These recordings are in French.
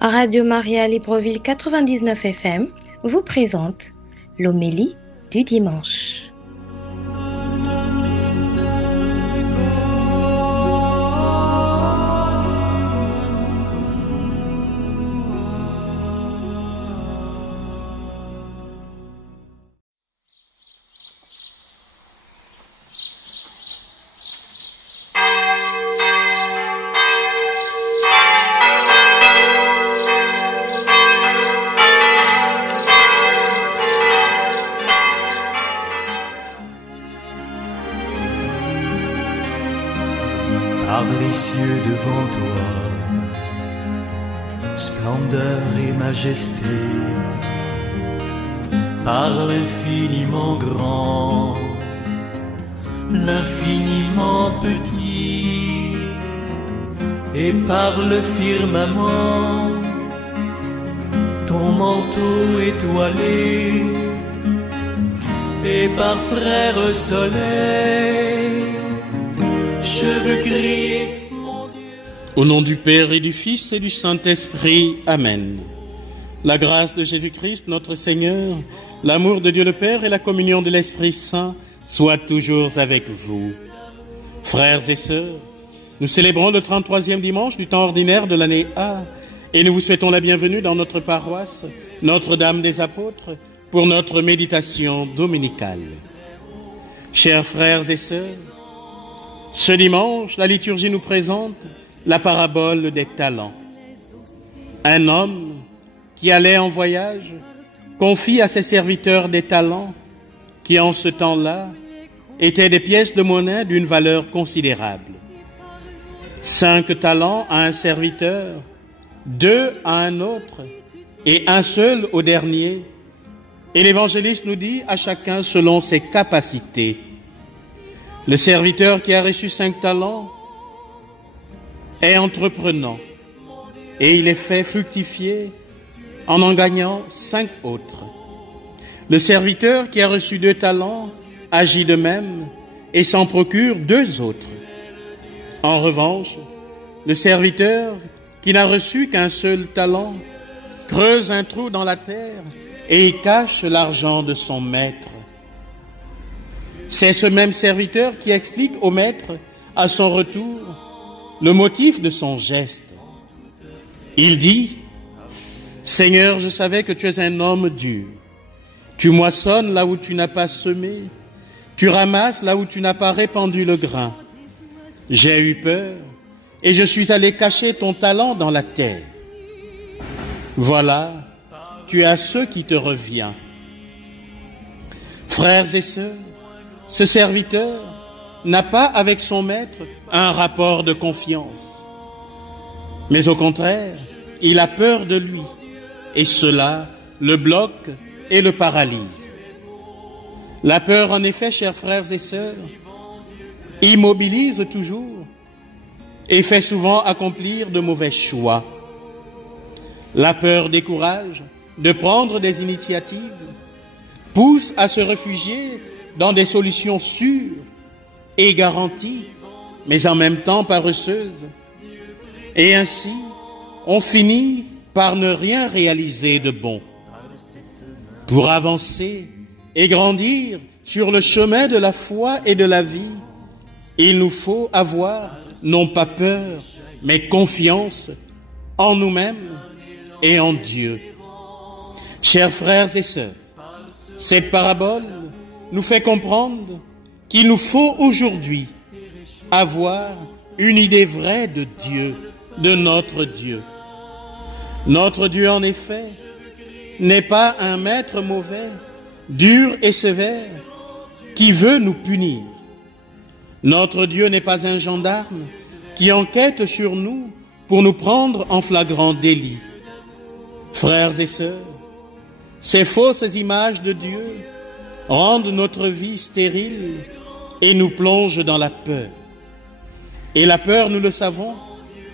Radio Maria Libreville 99 FM vous présente l'homélie du dimanche. Par les cieux devant toi, splendeur et majesté, par l'infiniment grand, l'infiniment petit, et par le firmament, ton manteau étoilé, et par frère soleil, je veux crier mon Dieu. Au nom du Père et du Fils et du Saint-Esprit, Amen. La grâce de Jésus-Christ, notre Seigneur, l'amour de Dieu le Père et la communion de l'Esprit Saint soient toujours avec vous. Frères et sœurs, nous célébrons le 33e dimanche du temps ordinaire de l'année A et nous vous souhaitons la bienvenue dans notre paroisse, Notre-Dame des Apôtres, pour notre méditation dominicale. Chers frères et sœurs, ce dimanche, la liturgie nous présente la parabole des talents. Un homme qui allait en voyage confie à ses serviteurs des talents qui, en ce temps-là, étaient des pièces de monnaie d'une valeur considérable. 5 talents à un serviteur, 2 à un autre et un seul au dernier. Et l'évangéliste nous dit à chacun selon ses capacités. Le serviteur qui a reçu 5 talents est entreprenant et il est fait fructifier en gagnant 5 autres. Le serviteur qui a reçu 2 talents agit de même et s'en procure 2 autres. En revanche, le serviteur qui n'a reçu qu'un seul talent creuse un trou dans la terre et y cache l'argent de son maître. C'est ce même serviteur qui explique au maître, à son retour, le motif de son geste. Il dit, « Seigneur, je savais que tu es un homme dur. Tu moissonnes là où tu n'as pas semé, tu ramasses là où tu n'as pas répandu le grain. J'ai eu peur et je suis allé cacher ton talent dans la terre. Voilà, tu as ce qui te revient. » Frères et sœurs, ce serviteur n'a pas avec son maître un rapport de confiance. Mais au contraire, il a peur de lui et cela le bloque et le paralyse. La peur, en effet, chers frères et sœurs, immobilise toujours et fait souvent accomplir de mauvais choix. La peur décourage de prendre des initiatives, pousse à se réfugier dans des solutions sûres et garanties, mais en même temps paresseuses. Et ainsi, on finit par ne rien réaliser de bon. Pour avancer et grandir sur le chemin de la foi et de la vie, il nous faut avoir non pas peur, mais confiance en nous-mêmes et en Dieu. Chers frères et sœurs, cette parabole nous fait comprendre qu'il nous faut aujourd'hui avoir une idée vraie de Dieu, de notre Dieu. Notre Dieu, en effet, n'est pas un maître mauvais, dur et sévère, qui veut nous punir. Notre Dieu n'est pas un gendarme qui enquête sur nous pour nous prendre en flagrant délit. Frères et sœurs, ces fausses images de Dieu rendent notre vie stérile et nous plongent dans la peur. Et la peur, nous le savons,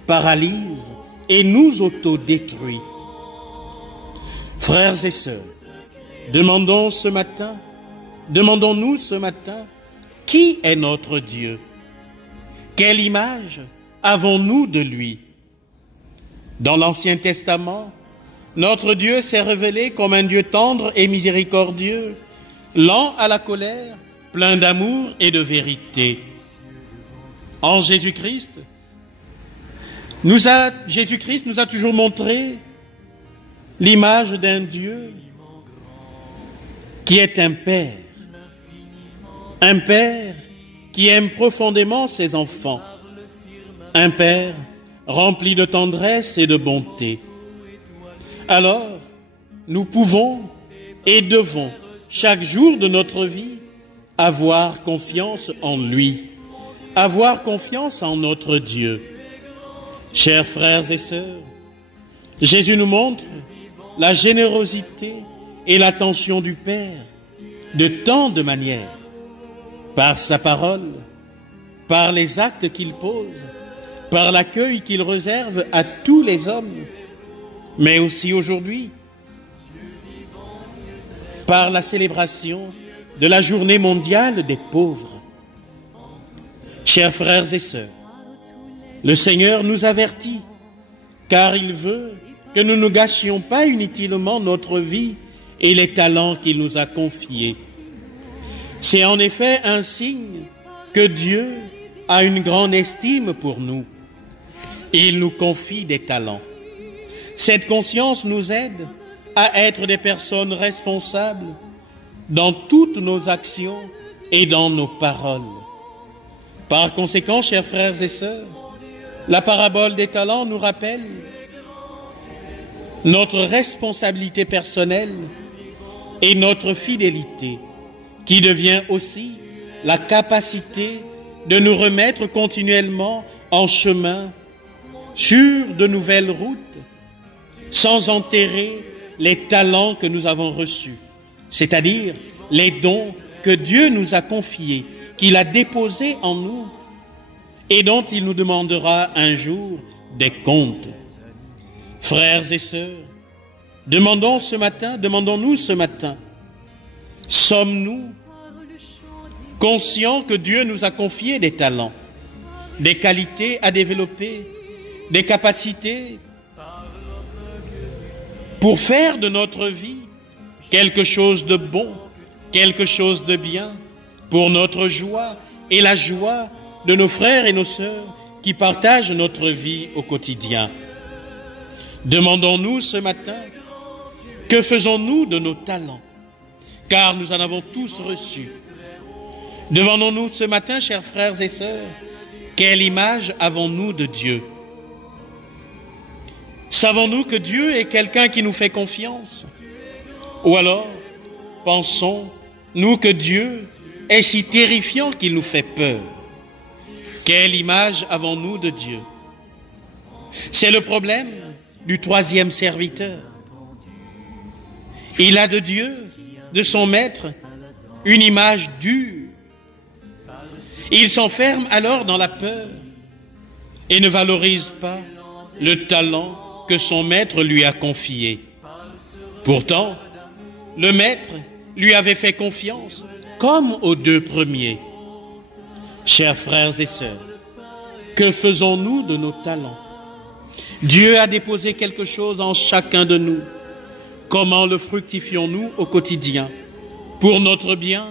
paralyse et nous autodétruit. Frères et sœurs, demandons-nous ce matin, qui est notre Dieu? Quelle image avons-nous de lui? Dans l'Ancien Testament, notre Dieu s'est révélé comme un Dieu tendre et miséricordieux, lent à la colère, plein d'amour et de vérité. En Jésus-Christ, Jésus-Christ nous a toujours montré l'image d'un Dieu qui est un Père qui aime profondément ses enfants, un Père rempli de tendresse et de bonté. Alors, nous pouvons et devons, chaque jour de notre vie, avoir confiance en lui, avoir confiance en notre Dieu. Chers frères et sœurs, Jésus nous montre la générosité et l'attention du Père de tant de manières, par sa parole, par les actes qu'il pose, par l'accueil qu'il réserve à tous les hommes, mais aussi aujourd'hui, par la célébration de la journée mondiale des pauvres. Chers frères et sœurs, le Seigneur nous avertit, car il veut que nous ne gâchions pas inutilement notre vie et les talents qu'il nous a confiés. C'est en effet un signe que Dieu a une grande estime pour nous. Il nous confie des talents. Cette conscience nous aide à être des personnes responsables dans toutes nos actions et dans nos paroles. Par conséquent, chers frères et sœurs, la parabole des talents nous rappelle notre responsabilité personnelle et notre fidélité, qui devient aussi la capacité de nous remettre continuellement en chemin sur de nouvelles routes, sans enterrer les talents que nous avons reçus, c'est-à-dire les dons que Dieu nous a confiés, qu'il a déposés en nous et dont il nous demandera un jour des comptes. Frères et sœurs, demandons-nous ce matin, sommes-nous conscients que Dieu nous a confié des talents, des qualités à développer, des capacités pour faire de notre vie quelque chose de bon, quelque chose de bien, pour notre joie et la joie de nos frères et nos sœurs qui partagent notre vie au quotidien. Demandons-nous ce matin, que faisons-nous de nos talents? Car nous en avons tous reçus. Demandons-nous ce matin, chers frères et sœurs, quelle image avons-nous de Dieu? Savons-nous que Dieu est quelqu'un qui nous fait confiance? Ou alors, pensons-nous que Dieu est si terrifiant qu'il nous fait peur? Quelle image avons-nous de Dieu? C'est le problème du troisième serviteur. Il a de Dieu, de son maître, une image dure. Il s'enferme alors dans la peur et ne valorise pas le talent que son maître lui a confié. Pourtant, le maître lui avait fait confiance, comme aux deux premiers. Chers frères et sœurs, que faisons-nous de nos talents? Dieu a déposé quelque chose en chacun de nous. Comment le fructifions-nous au quotidien? Pour notre bien,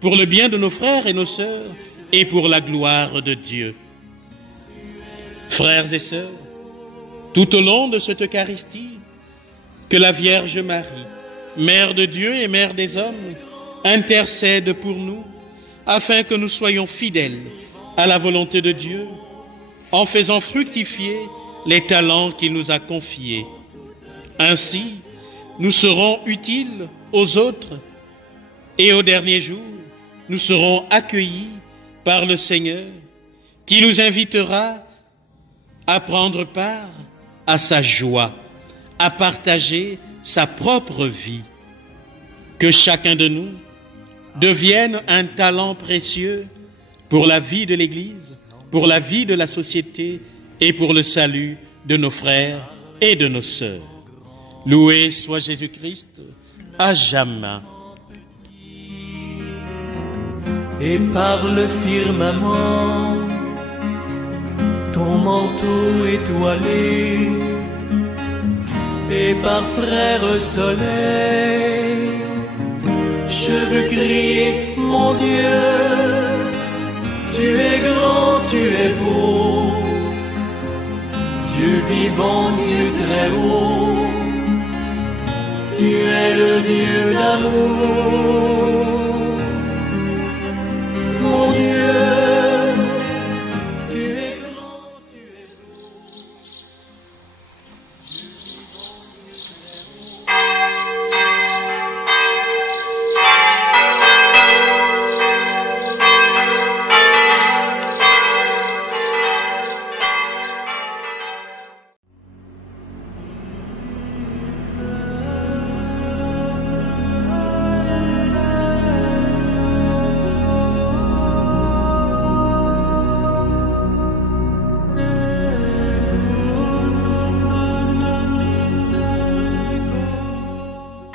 pour le bien de nos frères et nos sœurs, et pour la gloire de Dieu. Frères et sœurs, tout au long de cette Eucharistie, que la Vierge Marie, Mère de Dieu et Mère des hommes, intercède pour nous, afin que nous soyons fidèles à la volonté de Dieu, en faisant fructifier les talents qu'il nous a confiés. Ainsi, nous serons utiles aux autres et au dernier jour, nous serons accueillis par le Seigneur qui nous invitera à prendre part à sa joie, à partager sa propre vie. Que chacun de nous devienne un talent précieux pour la vie de l'Église, pour la vie de la société et pour le salut de nos frères et de nos sœurs. Loué soit Jésus-Christ à jamais. Et par le firmament, ton manteau étoilé et par frère soleil. Je veux crier, mon Dieu, tu es grand, tu es beau, Dieu vivant, Dieu très haut, tu es le Dieu d'amour. Mon Dieu, tu es grand, tu es beau.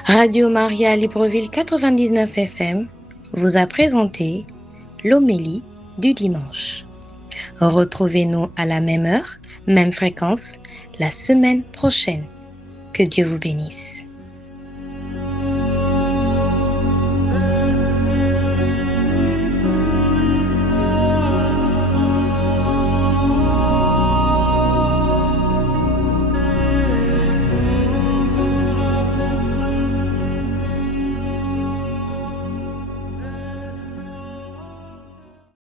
Radio Maria Libreville 99 FM vous a présenté l'homélie du dimanche. Retrouvez-nous à la même heure, même fréquence, la semaine prochaine. Que Dieu vous bénisse.